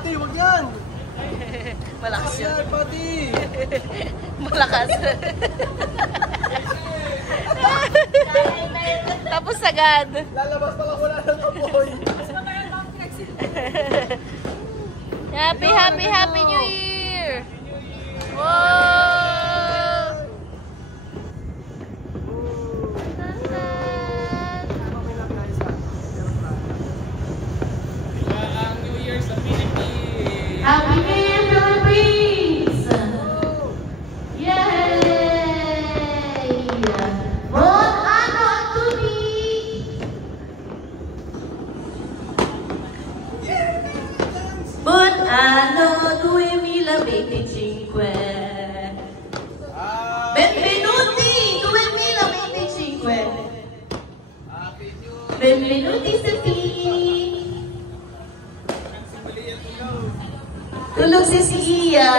Pati, wag yan! Malakas yun. Pati! Malakas. Tapos sagad. Lalabas pa lang wala ng apoy. Happy New Year! Wow! Ang New Year sa Philippines! Happy New Year, Philippines! Yay! Buon anno a tutti! Buon anno 2025! Benvenuti 2025! Benvenuti sa tulog si Sia.